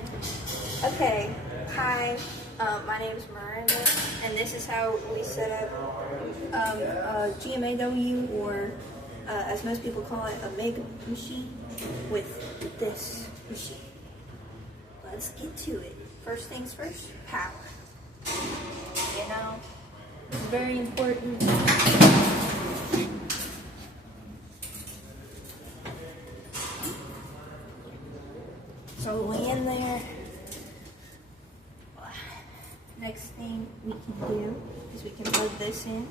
again. Okay, hi, my name is Miranda, and this is how we set up GMAW, or as most people call it, a MIG machine with this machine. Let's get to it. First things first, power. You know, it's very important. So we in there. Next thing we can do is we can plug this in.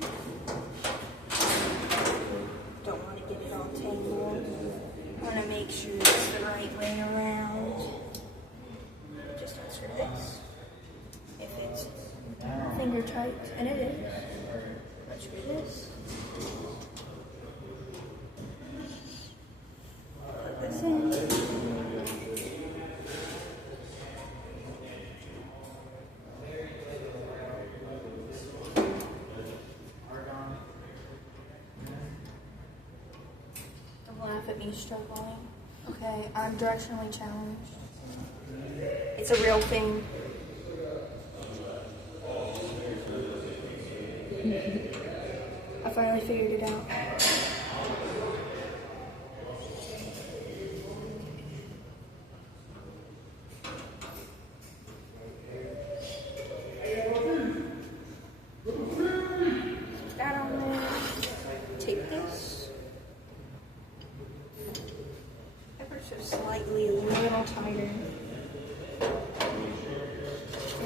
Don't want to get it all tangled. Want to make sure it's the right way around. Just insert this. If it's finger tight, and it is. Let's do this. Plug this in. Laugh at me struggling. Okay, I'm directionally challenged. It's a real thing. I finally figured it out. Put that on there. Take this. Just slightly a little tighter.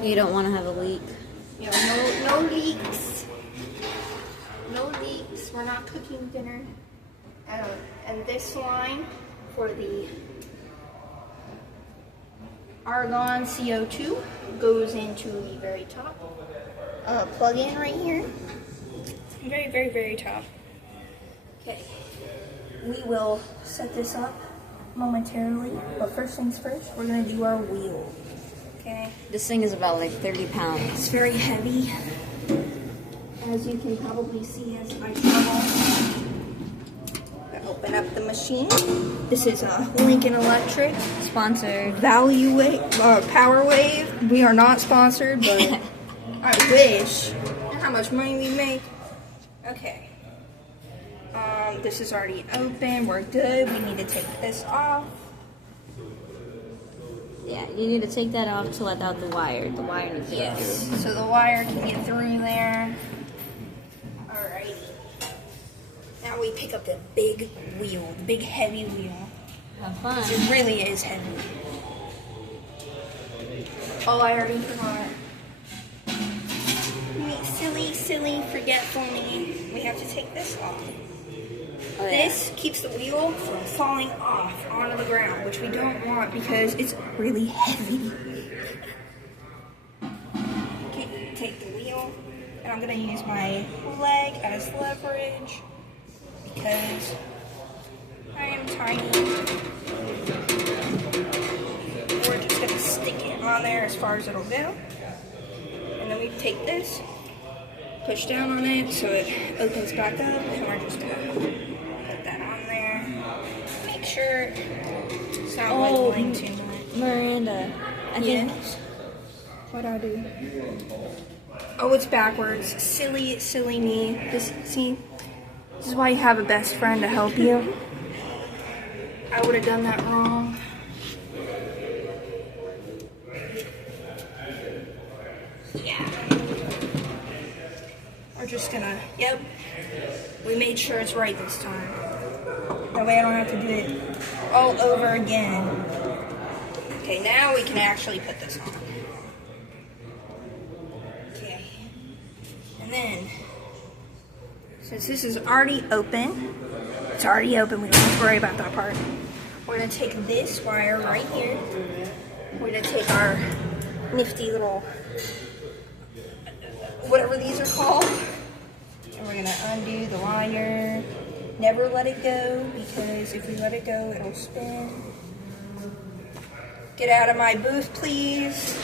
You don't want to have a leak. You know, no leaks. No leaks. We're not cooking dinner. And this line for the argon CO2 goes into the very top. Plug in right here. Very, very, very top. Okay. We will set this up momentarily, but first things first, we're gonna do our wheel. Okay. This thing is about like 30 pounds. It's very heavy, as you can probably see as I struggle. Open up the machine. This is a Lincoln Electric Sponsored. Value Wave, Power Wave. We are not sponsored, but I wish. How much money we make? Okay. This is already open. We're good. We need to take this off. Yeah, you need to take that off to let out the wire. The wire needs to go through. So the wire can get through there. Alrighty. Now we pick up the big wheel, the big heavy wheel. Have fun. It really is heavy. Oh, I already forgot. Silly, forgetful me. We have to take this off. Oh, yeah. This keeps the wheel from falling off onto the ground, which we don't want because it's really heavy. Okay, take the wheel, and I'm going to use my leg as leverage because I am tiny. We're just going to stick it on there as far as it'll go. And then we take this, push down on it so it opens back up, and we're just going to put that on there. Make sure it's not wiggling too much. Miranda, I think. What'd I do? Oh, it's backwards. Silly me. This is why you have a best friend to help you. I would have done that wrong. Yeah. We're just gonna, yep. We made sure it's right this time. That way I don't have to do it all over again. Okay, now we can actually put this on. Okay. And then, since this is already open, we don't have to worry about that part. We're gonna take this wire right here. We're gonna take our nifty little, whatever these are called, and we're gonna undo the wire. Never let it go, because if we let it go, it'll spin. Get out of my booth, please.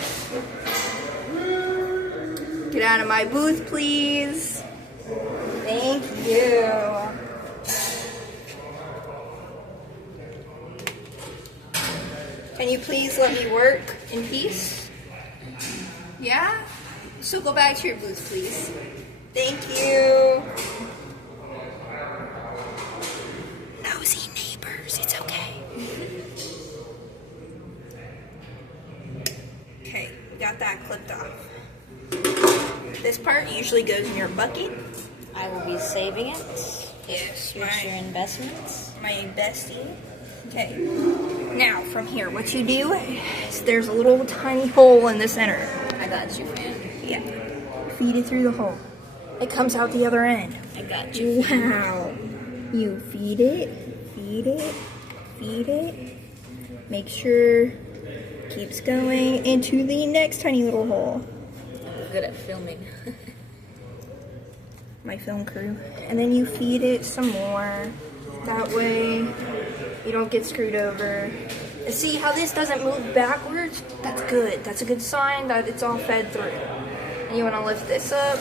Get out of my booth, please. Thank you. Can you please let me work? In peace? Yeah? So go back to your booth, please. Thank you. Nosy neighbors, it's okay. Okay, we got that clipped off. This part usually goes in your bucket. I will be saving it. Yes, Future investments. my investing. Okay. Now, from here, what you do is there's a little tiny hole in the center. I got you, fan. Yeah. Feed it through the hole. It comes out the other end. I got you. Wow. You feed it, feed it, feed it. Make sure keeps going into the next tiny little hole. I'm good at filming. My film crew. And then you feed it some more. That way you don't get screwed over. And see how this doesn't move backwards? That's good. That's a good sign that it's all fed through. And you want to lift this up,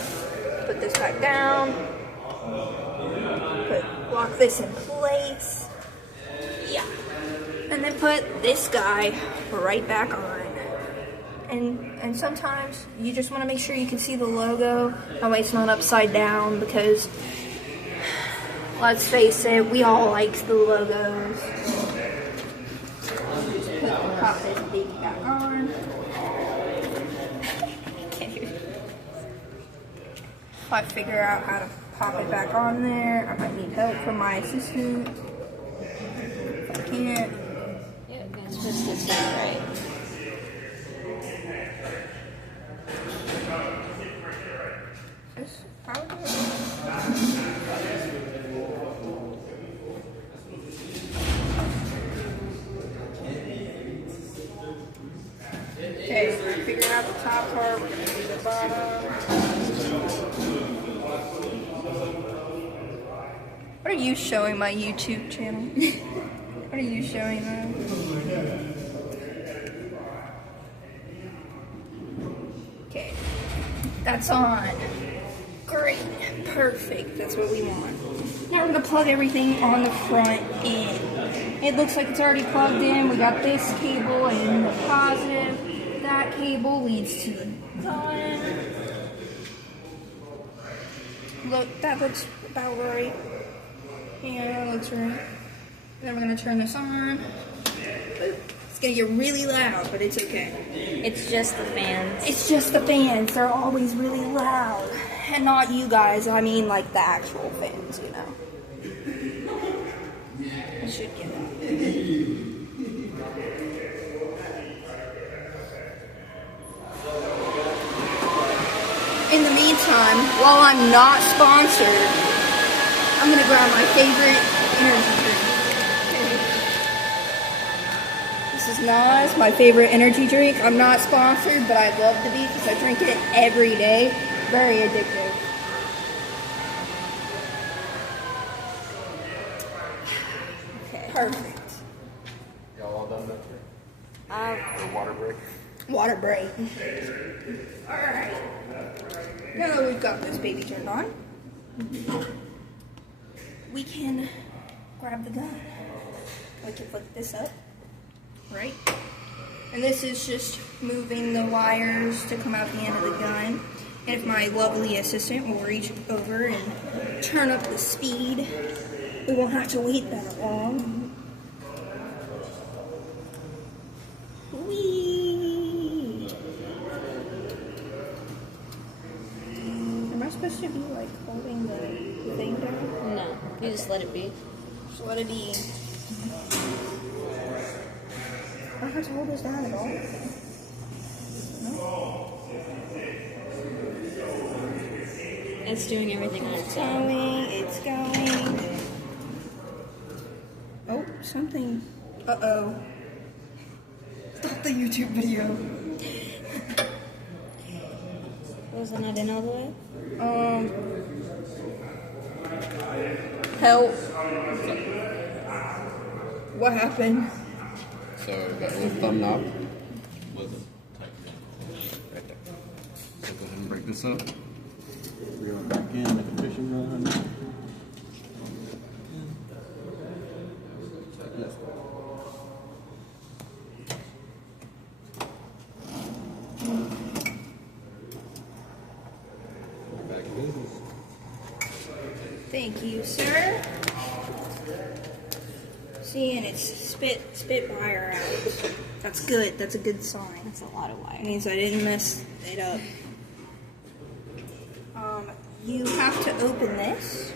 put this back down, lock this in place. Yeah. And then put this guy right back on. And sometimes you just want to make sure you can see the logo. That way it's not upside down because, let's face it, we all like the logos. Pop this baby back on. If I figure out how to pop it back on there, I might need help from my assistant. If I can't. Yeah, it's supposed to sit right. Okay, figuring out the top part, we're going to do the bottom. What are you showing my YouTube channel? What are you showing them? Okay, that's on. Great, perfect, that's what we want. Now we're going to plug everything on the front end. It looks like it's already plugged in. We got this cable and the positive. That cable leads to the gun. Look, that looks about right. Yeah, that looks right. Then we're going to turn this on. It's going to get really loud, but it's okay. It's just the fans. It's just the fans. They're always really loud. And not you guys. I mean, like the actual fans, you know. I should get that. In the meantime, while I'm not sponsored, I'm gonna grab my favorite energy drink. This is Nas, my favorite energy drink. I'm not sponsored, but I'd love to be because I drink it every day. Very addictive. Okay, perfect. Y'all all done that? Or water break? Water break. Alright. Now that we've got this baby turned on, we can grab the gun. We can flip this up, right? And this is just moving the wires to come out the end of the gun. And if my lovely assistant will reach over and turn up the speed, we won't have to wait that long. Whee! Am I supposed to be like holding the thing down? No, you just let it be. Just let it be. I don't have to hold this down at all. No? It's doing everything on its It's own. going, it's going. Oh, something. Uh-oh. Stop the YouTube video. Was it not in all the way? Help. What happened? So that little thumb knob wasn't right there. So go ahead and break this up. Reel it back in like a fishing rod. Yes. Thank you, sir. See, and it's spit wire out. That's good. That's a good sign. That's a lot of wire. It means I didn't mess it up. You have to open this,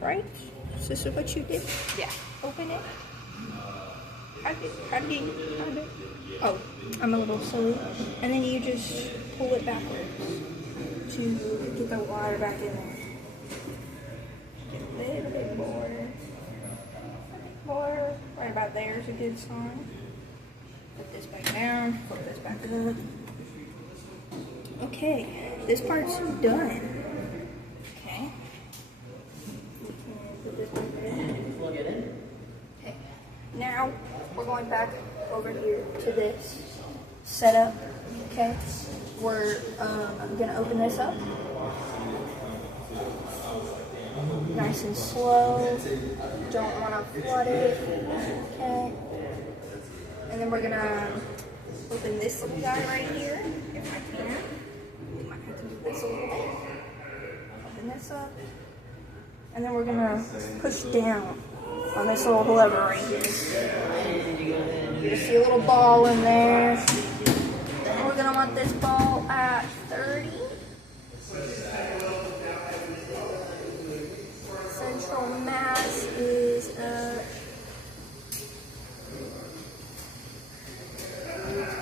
right? Is this what you did? Yeah. Open it. How did oh, I'm a little silly. And then you just pull it backwards to get the wire back in there. Get a little bit more. A bit more. Right about there is a good sign. Put this back down. Put this back up. Okay, this part's done. Okay. Put this back there. Plug it in. Okay, now we're going back over here to this setup. Okay, we're I'm gonna open this up, nice and slow. Don't want to flood it. Okay, and then we're gonna open this little guy right here if I can. We might have to do this a little bit. Open this up, and then we're gonna push down on this little lever right here. You see a little ball in there. And we're gonna want this ball at 30. Central mass is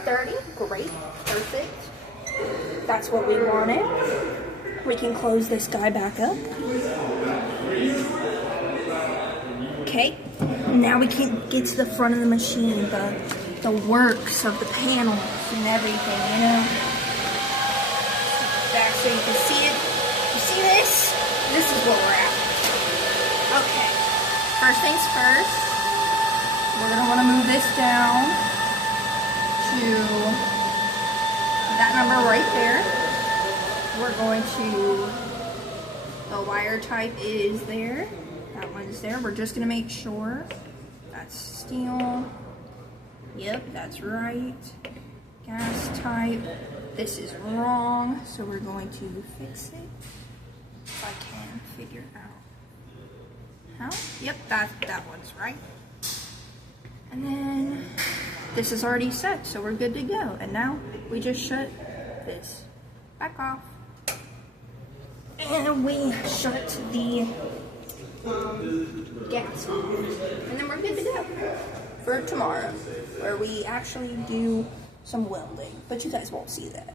30. Great, perfect. That's what we wanted. We can close this guy back up. Okay, now we can get to the front of the machine, the works of the panels and everything, you know? Back so you can see it. You see this? This is where we're at. Okay, first things first, we're gonna wanna move this down to that number right there. We're going to, the wire type is there. That one's there. We're just gonna make sure that's steel. Yep, that's right. Gas type. This is wrong, so we're going to fix it. If I can figure out how. Yep, that one's right. And then this is already set, so we're good to go. And now we just shut this back off. And we shut the gas off. And then we're good to go for tomorrow, where we actually do some welding. But you guys won't see that.